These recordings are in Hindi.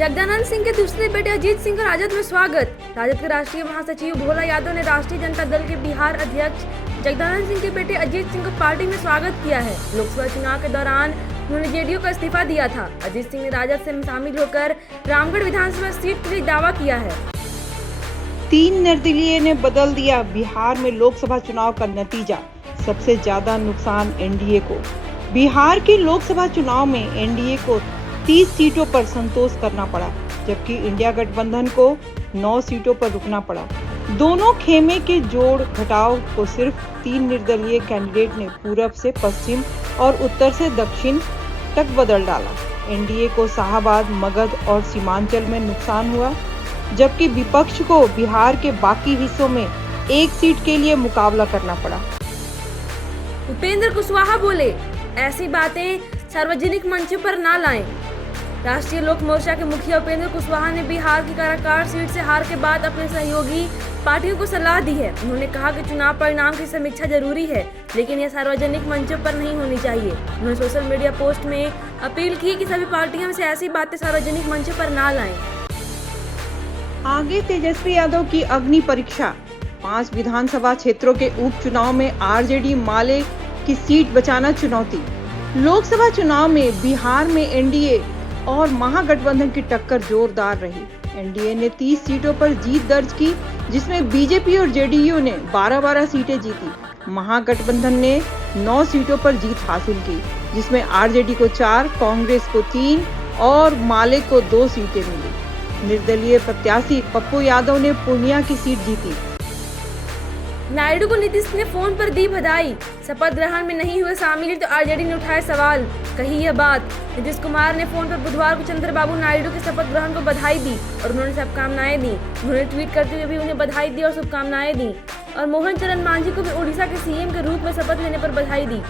जगदानंद सिंह के दूसरे बेटे अजीत सिंह का राजद में स्वागत। राजद के राष्ट्रीय महासचिव भोला यादव ने राष्ट्रीय जनता दल के बिहार अध्यक्ष जगदानंद सिंह के बेटे अजीत सिंह को पार्टी में स्वागत किया है। लोकसभा चुनाव के दौरान उन्होंने जेडीयू का इस्तीफा दिया था। अजीत सिंह ने राजद से शामिल होकर रामगढ़ विधानसभा सीट के लिए दावा किया है। 3 निर्दलीय ने बदल दिया बिहार में लोकसभा चुनाव का नतीजा। सबसे ज्यादा नुकसान एनडीए को। बिहार के लोकसभा चुनाव में एनडीए को 30 सीटों पर संतोष करना पड़ा, जबकि इंडिया गठबंधन को 9 सीटों पर रुकना पड़ा। दोनों खेमे के जोड़ घटाव को सिर्फ 3 निर्दलीय कैंडिडेट ने पूरब से पश्चिम और उत्तर से दक्षिण तक बदल डाला। एनडीए को शाहाबाद, मगध और सीमांचल में नुकसान हुआ, जबकि विपक्ष को बिहार के बाकी हिस्सों में 1 सीट के लिए मुकाबला करना पड़ा। उपेंद्र कुशवाहा बोले, ऐसी बातें सार्वजनिक मंचों पर ना लाएं। राष्ट्रीय लोक मोर्चा के मुखिया उपेंद्र कुशवाहा ने बिहार की काराकाट सीट से हार के बाद अपने सहयोगी पार्टियों को सलाह दी है। उन्होंने कहा कि चुनाव परिणाम की समीक्षा जरूरी है, लेकिन यह सार्वजनिक मंचों पर नहीं होनी चाहिए। उन्होंने सोशल मीडिया पोस्ट में अपील की कि सभी पार्टियों से ऐसी बातें सार्वजनिक मंचों पर ना लाएं। आगे तेजस्वी यादव की अग्नि परीक्षा। 5 विधानसभा क्षेत्रों के उपचुनाव में आरजेडी माले की सीट बचाना चुनौती। लोकसभा चुनाव में बिहार में एनडीए और महागठबंधन की टक्कर जोरदार रही। एनडीए ने 30 सीटों पर जीत दर्ज की, जिसमें बीजेपी और जेडीयू ने 12-12 सीटें जीती। महागठबंधन ने 9 सीटों पर जीत हासिल की, जिसमें आरजेडी को 4, कांग्रेस को 3 और माले को 2 सीटें मिली। निर्दलीय प्रत्याशी पप्पू यादव ने पूर्णिया की सीट जीती। नायडू को नीतीश ने फोन पर दी बधाई। शपथ ग्रहण में नहीं हुए शामिल तो आरजेडी ने उठाए सवाल, कही यह बात। नीतीश कुमार ने फोन पर बुधवार को चंद्रबाबू नायडू के शपथ ग्रहण को बधाई दी और उन्होंने शुभकामनाएं दी। उन्होंने ट्वीट करते हुए भी उन्हें बधाई दी और शुभकामनाएं दी और मोहन चरण मांझी को भी उड़ीसा के सीएम के रूप में शपथ लेने पर बधाई दी।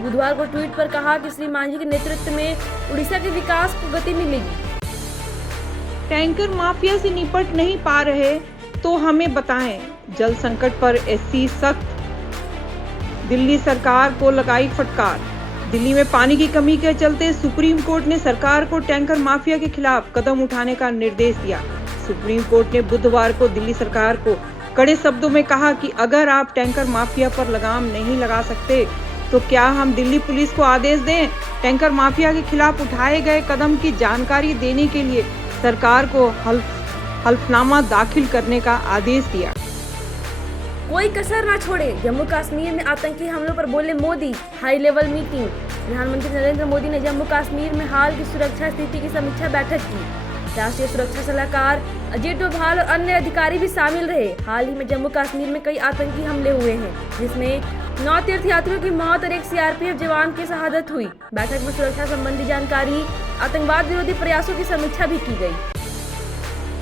बुधवार को ट्वीट पर कहा कि श्री मांझी के नेतृत्व में उड़ीसा के विकास को गति मिलेगी। टैंकर माफिया से निपट नहीं पा रहे तो हमें बताएं। जल संकट पर एससी सख्त। दिल्ली सरकार को लगाई फटकार। दिल्ली में पानी की कमी के चलते सुप्रीम कोर्ट ने सरकार को टैंकर माफिया के खिलाफ कदम उठाने का निर्देश दिया। सुप्रीम कोर्ट ने बुधवार को दिल्ली सरकार को कड़े शब्दों में कहा कि अगर आप टैंकर माफिया पर लगाम नहीं लगा सकते तो क्या हम दिल्ली पुलिस को आदेश दें। टैंकर माफिया के खिलाफ उठाए गए कदम की जानकारी देने के लिए सरकार को हल्फनामा दाखिल करने का आदेश दिया। कोई कसर ना छोड़े, जम्मू कश्मीर में आतंकी हमलों पर बोले मोदी। High level meeting. प्रधानमंत्री नरेंद्र मोदी ने जम्मू कश्मीर में हाल की सुरक्षा स्थिति की समीक्षा बैठक की। राष्ट्रीय सुरक्षा सलाहकार अजीत डोभाल और अन्य अधिकारी भी शामिल रहे। हाल ही में जम्मू कश्मीर में कई आतंकी हमले हुए हैं, जिसमें 9 तीर्थयात्रियों की मौत और 1 सीआरपीएफ जवान की शहादत हुई। बैठक में सुरक्षा संबंधी जानकारी, आतंकवाद विरोधी प्रयासों की समीक्षा भी की गई।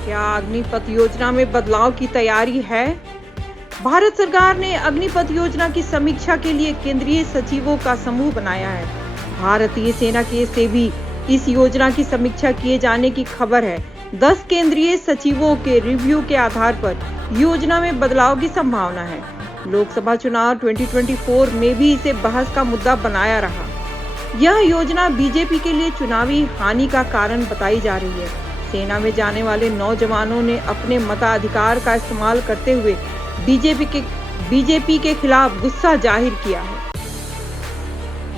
क्या अग्निपथ योजना में बदलाव की तैयारी है? भारत सरकार ने अग्निपथ योजना की समीक्षा के लिए केंद्रीय सचिवों का समूह बनाया है। भारतीय सेना से भी इस योजना की समीक्षा किए जाने की खबर है। 10 केंद्रीय सचिवों के रिव्यू के आधार पर योजना में बदलाव की संभावना है। लोकसभा चुनाव 2024 में भी इसे बहस का मुद्दा बनाया रहा। यह योजना बीजेपी के लिए चुनावी हानि का कारण बताई जा रही है। सेना में जाने वाले नौजवानों ने अपने मताधिकार का इस्तेमाल करते हुए बीजेपी के खिलाफ गुस्सा जाहिर किया है।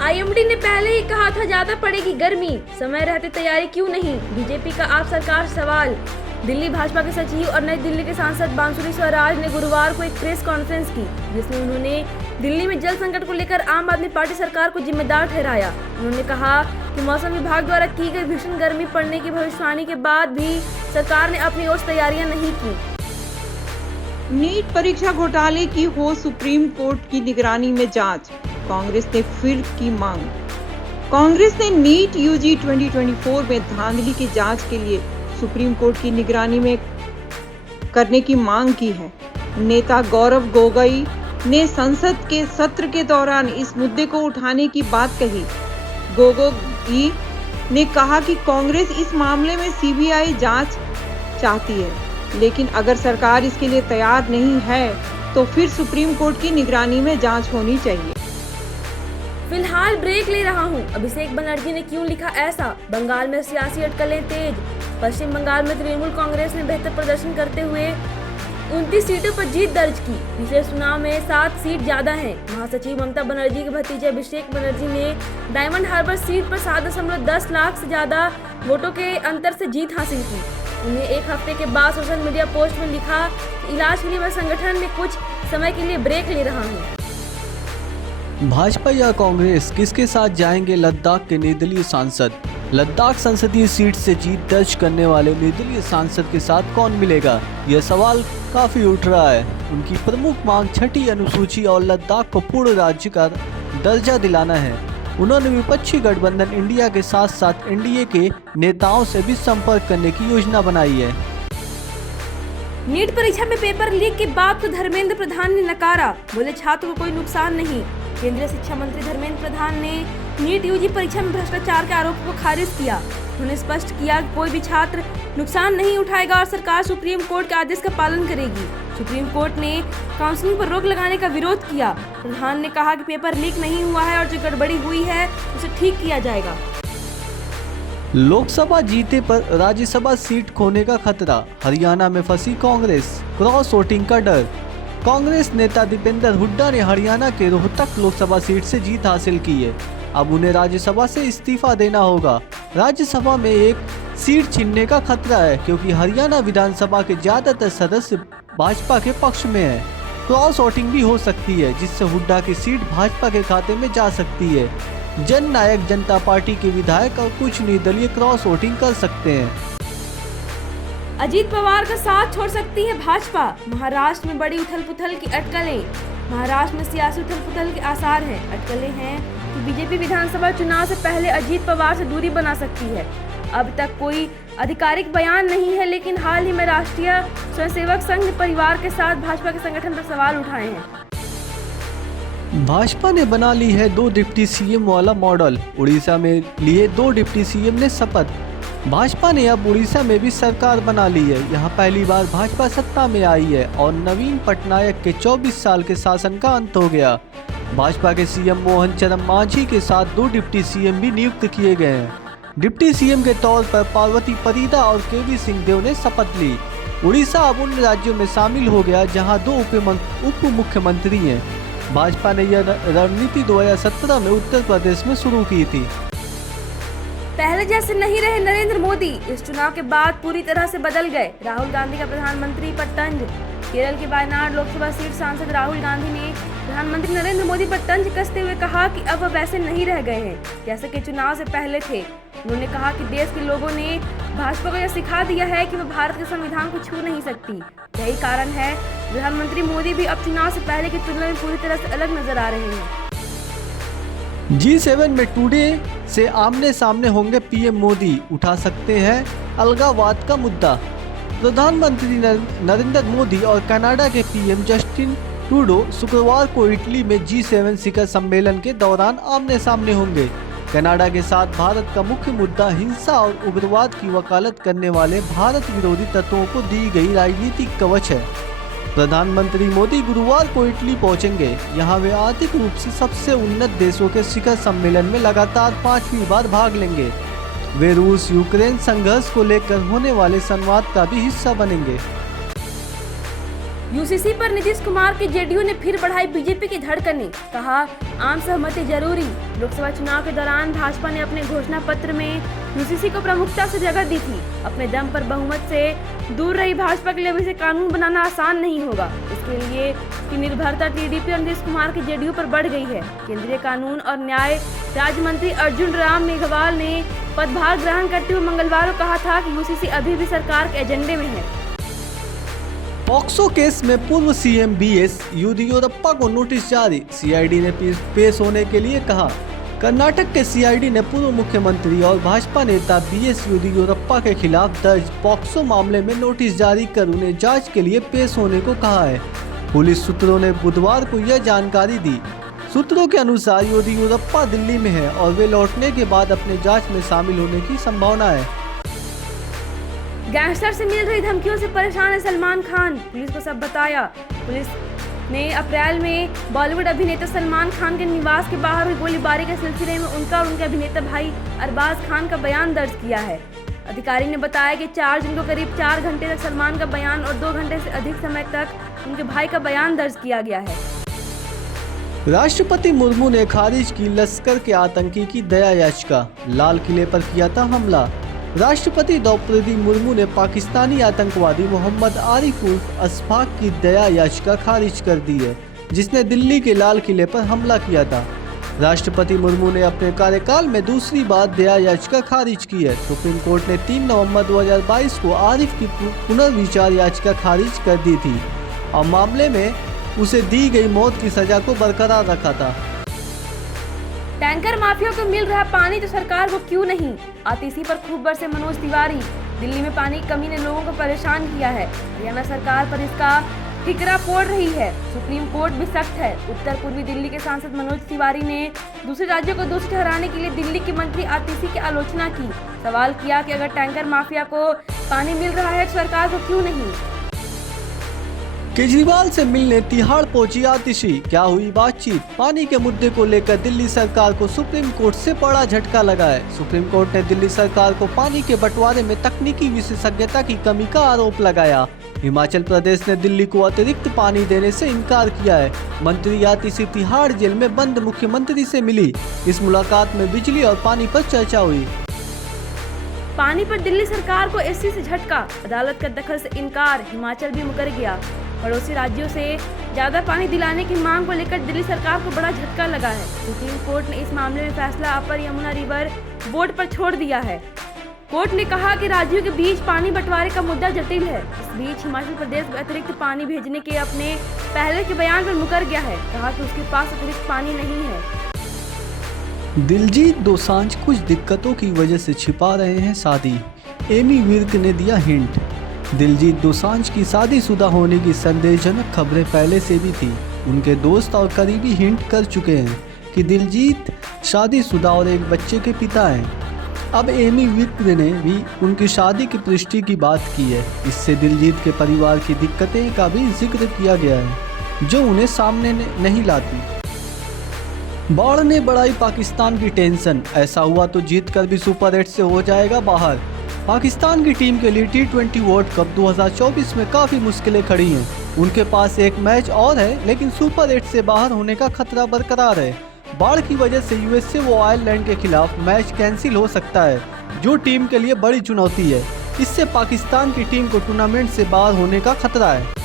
आईएमडी ने पहले ही कहा था ज्यादा पड़ेगी गर्मी, समय रहते तैयारी क्यों नहीं। बीजेपी का आप सरकार सवाल। दिल्ली भाजपा के सचिव और नई दिल्ली के सांसद बांसुरी स्वराज ने गुरुवार को एक प्रेस कॉन्फ्रेंस की, जिसमें उन्होंने दिल्ली में जल संकट को लेकर आम आदमी पार्टी सरकार को जिम्मेदार ठहराया। उन्होंने कहा कि मौसम विभाग द्वारा की गई भीषण गर्मी पड़ने की भविष्यवाणी के बाद भी सरकार ने अपनी ओर से तैयारियां नहीं की। नीट परीक्षा घोटाले की हो सुप्रीम कोर्ट की निगरानी में जांच। कांग्रेस ने फिर की मांग। कांग्रेस ने नीट यूजी 2024 में धांधली की जांच के लिए सुप्रीम कोर्ट की निगरानी में करने की मांग की है। नेता गौरव गोगोई ने संसद के सत्र के दौरान इस मुद्दे को उठाने की बात कही। गोगोई ने कहा कि कांग्रेस इस मामले में सीबीआई जांच चाहती है, लेकिन अगर सरकार इसके लिए तैयार नहीं है तो फिर सुप्रीम कोर्ट की निगरानी में जांच होनी चाहिए। फिलहाल ब्रेक ले रहा हूं। अभिषेक बनर्जी ने क्यों लिखा ऐसा? बंगाल में सियासी अटकलें तेज। पश्चिम बंगाल में तृणमूल कांग्रेस ने बेहतर प्रदर्शन करते हुए 29 सीटों पर जीत दर्ज की। पिछले चुनाव में 7 सीट ज्यादा हैं। महासचिव ममता बनर्जी के भतीजे अभिषेक बनर्जी ने डायमंड हार्बर सीट पर 7.10 लाख से ज्यादा वोटों के अंतर से जीत हासिल की। उन्हें एक हफ्ते के बाद सोशल मीडिया पोस्ट में लिखा कि इलाज के लिए मैं संगठन में कुछ समय के लिए ब्रेक ले रहा हूँ। भाजपा या कांग्रेस किसके साथ जाएंगे लद्दाख के निर्दलीय सांसद? लद्दाख संसदीय सीट से जीत दर्ज करने वाले निर्दलीय सांसद के साथ कौन मिलेगा? यह सवाल काफी उठ रहा है। उनकी प्रमुख मांग 6ठी अनुसूची और लद्दाख को पूर्ण राज्य का दर्जा दिलाना है। उन्होंने विपक्षी गठबंधन इंडिया के साथ साथ एनडीए के नेताओं से भी संपर्क करने की योजना बनाई है। नीट परीक्षा में पेपर लीक की बात को धर्मेंद्र प्रधान ने नकारा। बोले छात्र को कोई नुकसान नहीं। केंद्रीय शिक्षा मंत्री धर्मेंद्र प्रधान ने नीट यूजी परीक्षा में भ्रष्टाचार के आरोपों को खारिज किया। उन्होंने स्पष्ट किया कि कोई भी छात्र नुकसान नहीं उठाएगा और सरकार सुप्रीम कोर्ट के आदेश का पालन करेगी। सुप्रीम कोर्ट ने काउंसलिंग पर रोक लगाने का विरोध किया। प्रधान ने कहा कि पेपर लीक नहीं हुआ है और जो गड़बड़ी हुई है उसे ठीक किया जाएगा। लोकसभा जीते पर राज्यसभा सीट खोने का खतरा। हरियाणा में फंसी कांग्रेस, क्रॉस वोटिंग का डर। कांग्रेस नेता दीपेंद्र हुड्डा ने हरियाणा के रोहतक लोकसभा सीट से जीत हासिल की है। अब उन्हें राज्यसभा से इस्तीफा देना होगा। राज्यसभा में एक सीट छीनने का खतरा है क्योंकि हरियाणा विधानसभा के ज्यादातर सदस्य भाजपा के पक्ष में है। क्रॉस वोटिंग भी हो सकती है जिससे हुड्डा की सीट भाजपा के खाते में जा सकती है। जन नायक जनता पार्टी के विधायक और कुछ निर्दलीय क्रॉस वोटिंग कर सकते हैं। अजीत पवार का साथ छोड़ सकती है भाजपा। महाराष्ट्र में बड़ी उथल-पुथल की अटकलें। महाराष्ट्र में सियासी उथल-पुथल के आसार हैं। अटकलें हैं कि बीजेपी विधानसभा चुनाव से पहले अजीत पवार से दूरी बना सकती है। अब तक कोई आधिकारिक बयान नहीं है, लेकिन हाल ही में राष्ट्रीय स्वयंसेवक संघ परिवार के साथ भाजपा के संगठन पर सवाल उठाए हैं। भाजपा ने बना ली है 2 डिप्टी सीएम वाला मॉडल। उड़ीसा में लिए 2 डिप्टी सीएम ने शपथ। भाजपा ने अब उड़ीसा में भी सरकार बना ली है। यहाँ पहली बार भाजपा सत्ता में आई है और नवीन पटनायक के 24 साल के शासन का अंत हो गया। भाजपा के सीएम मोहन चरण मांझी के साथ 2 डिप्टी सीएम भी नियुक्त किए गए हैं। डिप्टी सीएम के तौर पर पार्वती परिदा और केवी सिंहदेव ने शपथ ली। उड़ीसा अब उन राज्यों में शामिल हो गया जहां 2 उप मुख्यमंत्री हैं। भाजपा ने यह रणनीति 2017 में उत्तर प्रदेश में शुरू की थी। पहले जैसे नहीं रहे नरेंद्र मोदी। इस चुनाव के बाद पूरी तरह से बदल गए। राहुल गांधी का प्रधानमंत्री पर तंज। केरल के वायनाड लोकसभा सीट सांसद राहुल गांधी ने प्रधानमंत्री नरेंद्र मोदी पर तंज कसते हुए कहा कि अब वैसे नहीं रह गए हैं जैसे कि चुनाव से पहले थे। उन्होंने कहा कि देश के लोगों ने भाजपा को यह सिखा दिया है कि वह भारत के संविधान को छू नहीं सकती। यही कारण है प्रधानमंत्री मोदी भी अब चुनाव से पहले की तुलना में पूरी तरह से अलग नजर आ रहे हैं। G7 में टुडे से आमने सामने होंगे पीएम मोदी। उठा सकते हैं अलगाववाद का मुद्दा। प्रधानमंत्री नरेंद्र मोदी और कनाडा के पीएम जस्टिन ट्रूडो शुक्रवार को इटली में G7 शिखर सम्मेलन के दौरान आमने सामने होंगे। कनाडा के साथ भारत का मुख्य मुद्दा हिंसा और उग्रवाद की वकालत करने वाले भारत विरोधी तत्वों को दी गई राजनीतिक कवच है। प्रधानमंत्री मोदी गुरुवार को इटली पहुंचेंगे। यहां वे आर्थिक रूप से सबसे उन्नत देशों के शिखर सम्मेलन में लगातार 5वीं बार भाग लेंगे। वे रूस यूक्रेन संघर्ष को लेकर होने वाले संवाद का भी हिस्सा बनेंगे। यूसीसी पर नीतीश कुमार की जेडीयू ने फिर बढ़ाई बीजेपी की धड़कनें। कहा आम सहमति जरूरी। लोकसभा चुनाव के दौरान भाजपा ने अपने घोषणा पत्र में यूसीसी को प्रमुखता से जगह दी थी। अपने दम पर बहुमत से दूर रही भाजपा के लिए अभी से कानून बनाना आसान नहीं होगा। इसके लिए की निर्भरता टीडीपी और नीतीश कुमार की जेडीयू पर बढ़ गई है। केंद्रीय कानून और न्याय राज्य मंत्री अर्जुन राम मेघवाल ने पदभार ग्रहण करते हुए मंगलवार को कहा था कि यूसीसी अभी भी सरकार के एजेंडे में है। पॉक्सो केस में पूर्व सीएम बीएस येदियुरप्पा को नोटिस जारी। सीआईडी ने पेश होने के लिए कहा। कर्नाटक के सीआईडी ने पूर्व मुख्यमंत्री और भाजपा नेता बीएस येदियुरप्पा के खिलाफ दर्ज पॉक्सो मामले में नोटिस जारी कर उन्हें जांच के लिए पेश होने को कहा है। पुलिस सूत्रों ने बुधवार को यह जानकारी दी। सूत्रों के अनुसार येदियुरप्पा दिल्ली में है और वे लौटने के बाद अपने जांच में शामिल होने की संभावना है। गैंगस्टर से मिल रही धमकियों से परेशान है सलमान खान। पुलिस को सब बताया। पुलिस ने अप्रैल में बॉलीवुड अभिनेता सलमान खान के निवास के बाहर हुई गोलीबारी के सिलसिले में उनका और उनके अभिनेता भाई अरबाज खान का बयान दर्ज किया है। अधिकारी ने बताया कि 4 जून को करीब 4 घंटे तक सलमान का बयान और 2 घंटे से अधिक समय तक उनके भाई का बयान दर्ज किया गया है। राष्ट्रपति मुर्मू ने खारिज की लश्कर के आतंकी की दया याचिका, लाल किले पर किया था हमला। राष्ट्रपति द्रौपदी मुर्मू ने पाकिस्तानी आतंकवादी मोहम्मद आरिफ उर्फ अशफाक की दया याचिका खारिज कर दी है, जिसने दिल्ली के लाल किले पर हमला किया था। राष्ट्रपति मुर्मू ने अपने कार्यकाल में दूसरी बार दया याचिका खारिज की है। सुप्रीम कोर्ट ने 3 नवंबर 2022 को आरिफ की पुनर्विचार याचिका खारिज कर दी थी और मामले में उसे दी गई मौत की सजा को बरकरार रखा था। टैंकर माफिया को मिल रहा पानी तो सरकार को क्यों नहीं, आतिशी पर खूब बरसे मनोज तिवारी। दिल्ली में पानी की कमी ने लोगों को परेशान किया है। हरियाणा सरकार पर इसका ठिकरा फोड़ रही है। सुप्रीम कोर्ट भी सख्त है। उत्तर पूर्वी दिल्ली के सांसद मनोज तिवारी ने दूसरे राज्यों को दोषी ठहराने के लिए दिल्ली के मंत्री आतिशी की आलोचना की। सवाल किया कि अगर टैंकर माफिया को पानी मिल रहा है तो सरकार को क्यों नहीं। केजरीवाल से मिलने तिहाड़ पहुंची आतिशी, क्या हुई बातचीत? पानी के मुद्दे को लेकर दिल्ली सरकार को सुप्रीम कोर्ट से बड़ा झटका लगा है। सुप्रीम कोर्ट ने दिल्ली सरकार को पानी के बंटवारे में तकनीकी विशेषज्ञता की कमी का आरोप लगाया। हिमाचल प्रदेश ने दिल्ली को अतिरिक्त पानी देने से इनकार किया है। मंत्री आतिशी तिहाड़ जेल में बंद मुख्यमंत्री से मिली। इस मुलाकात में बिजली और पानी पर चर्चा हुई। पानी पर दिल्ली सरकार को एससी से झटका, अदालत का दखल से इनकार, हिमाचल भी मुकर गया। पड़ोसी राज्यों से ज्यादा पानी दिलाने की मांग को लेकर दिल्ली सरकार को बड़ा झटका लगा है। सुप्रीम कोर्ट ने इस मामले में फैसला अपर यमुना रिवर बोर्ड पर छोड़ दिया है। कोर्ट ने कहा कि राज्यों के बीच पानी बंटवारे का मुद्दा जटिल है। इस बीच हिमाचल प्रदेश अतिरिक्त पानी भेजने के अपने पहले के बयान पर मुकर गया है। कहा कि उसके पास अतिरिक्त पानी नहीं है। दिलजीत दोसांझ कुछ दिक्कतों की वजह से छिपा रहे हैं शादी, एमी विर्क ने दिया हिंट। दिलजीत दोसांझ की शादीशुदा होने की संदेहजनक खबरें पहले से भी थी। उनके दोस्त और करीबी हिंट कर चुके हैं कि दिलजीत शादीशुदा और एक बच्चे के पिता हैं। अब एमी विर्क ने भी उनकी शादी की पुष्टि की बात की है। इससे दिलजीत के परिवार की दिक्कतें का भी जिक्र किया गया है, जो उन्हें सामने नहीं लाती। बाढ़ ने बढ़ाई पाकिस्तान की टेंशन, ऐसा हुआ तो जीत कर भी सुपर 8 से हो जाएगा बाहर। पाकिस्तान की टीम के लिए T20 वर्ल्ड कप 2024 में काफ़ी मुश्किलें खड़ी हैं। उनके पास एक मैच और है, लेकिन सुपर 8 से बाहर होने का खतरा बरकरार है। बाढ़ की वजह से यूएसए व आयरलैंड के खिलाफ मैच कैंसिल हो सकता है, जो टीम के लिए बड़ी चुनौती है। इससे पाकिस्तान की टीम को टूर्नामेंट से बाहर होने का खतरा है।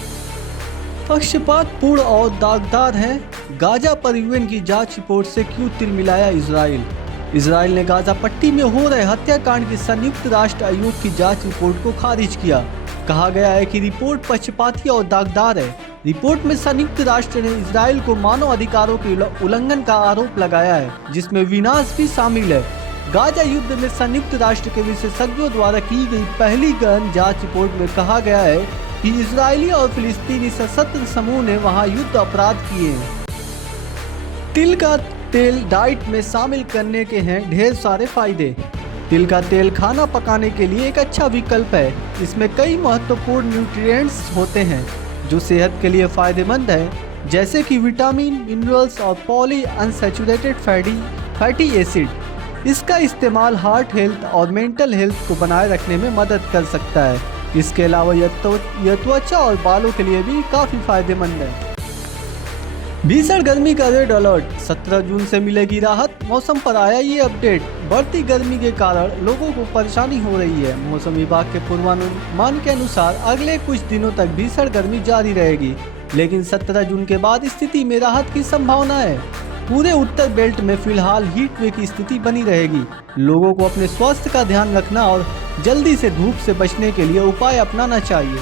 पक्षपातपूर्ण और दागदार है, गाजा पर यूएन की जांच रिपोर्ट से क्यों तिल मिलाया इजराइल। इजराइल ने गाजा पट्टी में हो रहे हत्याकांड की संयुक्त राष्ट्र आयोग की जांच रिपोर्ट को खारिज किया। कहा गया है कि रिपोर्ट पक्षपाती और दागदार है। रिपोर्ट में संयुक्त राष्ट्र ने इजराइल को मानव अधिकारों के उल्लंघन का आरोप लगाया है, जिसमें विनाश भी शामिल है। गाजा युद्ध में संयुक्त राष्ट्र के विशेषज्ञों द्वारा की गई पहली गहन जांच रिपोर्ट में कहा गया है कि इजरायली और फिलिस्तीनी सशस्त्र समूह ने वहां युद्ध अपराध किए हैं। तिल का तेल डाइट में शामिल करने के हैं ढेर सारे फायदे। तिल का तेल खाना पकाने के लिए एक अच्छा विकल्प है। इसमें कई महत्वपूर्ण न्यूट्रिएंट्स होते हैं जो सेहत के लिए फायदेमंद है, जैसे कि विटामिन, मिनरल्स और पॉली अनसैचुरेटेड फैटी एसिड। इसका इस्तेमाल हार्ट हेल्थ और मेंटल हेल्थ को बनाए रखने में मदद कर सकता है। इसके अलावा यह त्वचा और बालों के लिए भी काफ़ी फायदेमंद है। भीषण गर्मी का रेड अलर्ट, 17 जून से मिलेगी राहत। मौसम पर आया ये अपडेट। बढ़ती गर्मी के कारण लोगों को परेशानी हो रही है। मौसम विभाग के पूर्वानुमान के अनुसार अगले कुछ दिनों तक भीषण गर्मी जारी रहेगी, लेकिन 17 जून के बाद स्थिति में राहत की संभावना है। पूरे उत्तर बेल्ट में फिलहाल हीट वेव की स्थिति बनी रहेगी। लोगों को अपने स्वास्थ्य का ध्यान रखना और जल्दी से धूप से बचने के लिए उपाय अपनाना चाहिए।